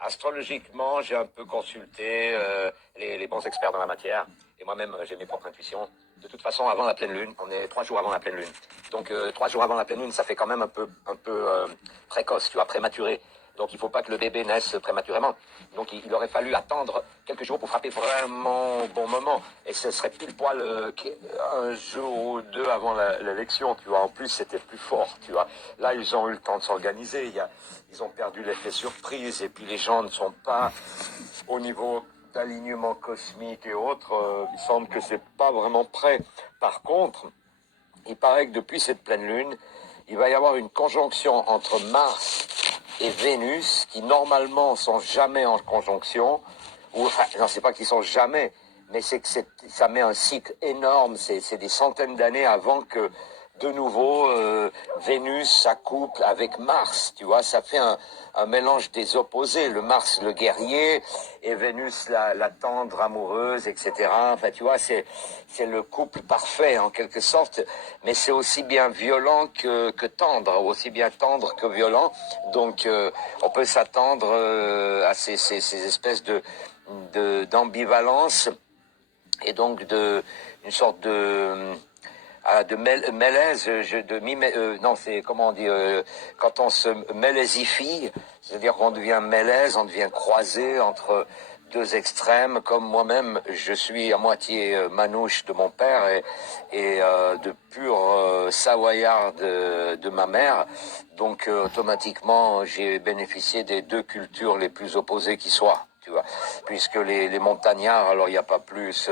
Astrologiquement, j'ai un peu consulté les bons experts dans la matière. Et moi-même, j'ai mes propres intuitions. De toute façon, avant la pleine lune, on est 3 jours avant la pleine lune. Donc 3 jours avant la pleine lune, ça fait quand même un peu précoce, tu vois, prématuré. Donc il ne faut pas que le bébé naisse prématurément. Donc il aurait fallu attendre quelques jours pour frapper vraiment au bon moment. Et ce serait pile poil un jour ou deux avant l'élection, tu vois. En plus, c'était plus fort, tu vois. Là, ils ont eu le temps de s'organiser. Ils ont perdu l'effet surprise. Et puis les gens ne sont pas au niveau d'alignement cosmique et autres. Il semble que c'est pas vraiment prêt. Par contre, il paraît que depuis cette pleine lune, il va y avoir une conjonction entre Mars et Vénus qui normalement sont jamais en conjonction, ou enfin, non, c'est pas qu'ils sont jamais, mais c'est que ça met un cycle énorme, c'est des centaines d'années avant que de nouveau Vénus s'accouple avec Mars, tu vois, ça fait un mélange des opposés, le Mars le guerrier et Vénus la tendre amoureuse, etc. Enfin, tu vois, c'est le couple parfait en quelque sorte, mais c'est aussi bien violent que tendre, aussi bien tendre que violent. Donc on peut s'attendre à ces espèces d'ambivalence et donc une sorte de malaise, non, c'est comment on dit, quand on se malaisifie, c'est-à-dire qu'on devient malaise, on devient croisé entre deux extrêmes, comme moi-même, je suis à moitié manouche de mon père et de pur savoyard de ma mère, donc automatiquement j'ai bénéficié des deux cultures les plus opposées qui soient. Tu vois, puisque les montagnards, alors il n'y a pas plus,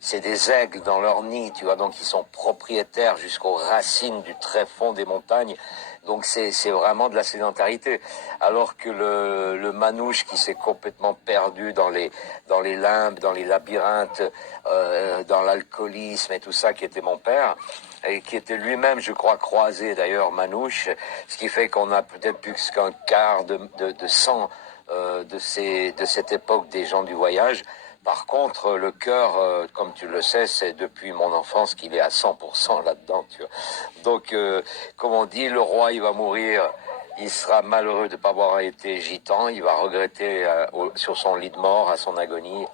c'est des aigles dans leur nid, tu vois, donc ils sont propriétaires jusqu'aux racines du très fond des montagnes, donc c'est vraiment de la sédentarité, alors que le manouche qui s'est complètement perdu dans les limbes, dans les labyrinthes, dans l'alcoolisme et tout ça, qui était mon père, et qui était lui-même, je crois, croisé d'ailleurs manouche, ce qui fait qu'on a peut-être plus qu'un quart de sang de cette époque des gens du voyage. Par contre, le cœur, comme tu le sais, c'est depuis mon enfance qu'il est à 100% là-dedans, tu vois. Donc, comme on dit, le roi, il va mourir, il sera malheureux de ne pas avoir été gitan, il va regretter sur son lit de mort, à son agonie.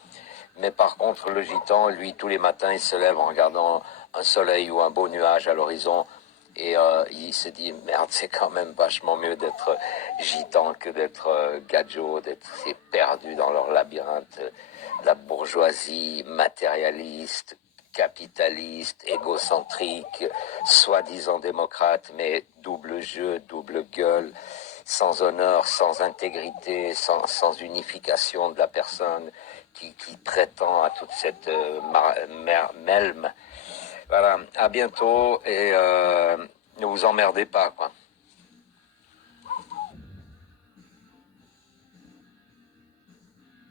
Mais par contre, le gitan, lui, tous les matins, il se lève en regardant un soleil ou un beau nuage à l'horizon. Et il se dit, merde, c'est quand même vachement mieux d'être gitan que d'être gadjo, d'être perdu dans leur labyrinthe. La bourgeoisie matérialiste, capitaliste, égocentrique, soi-disant démocrate, mais double jeu, double gueule, sans honneur, sans intégrité, sans unification de la personne qui prétend à toute cette melme. Voilà, à bientôt et ne vous emmerdez pas, quoi.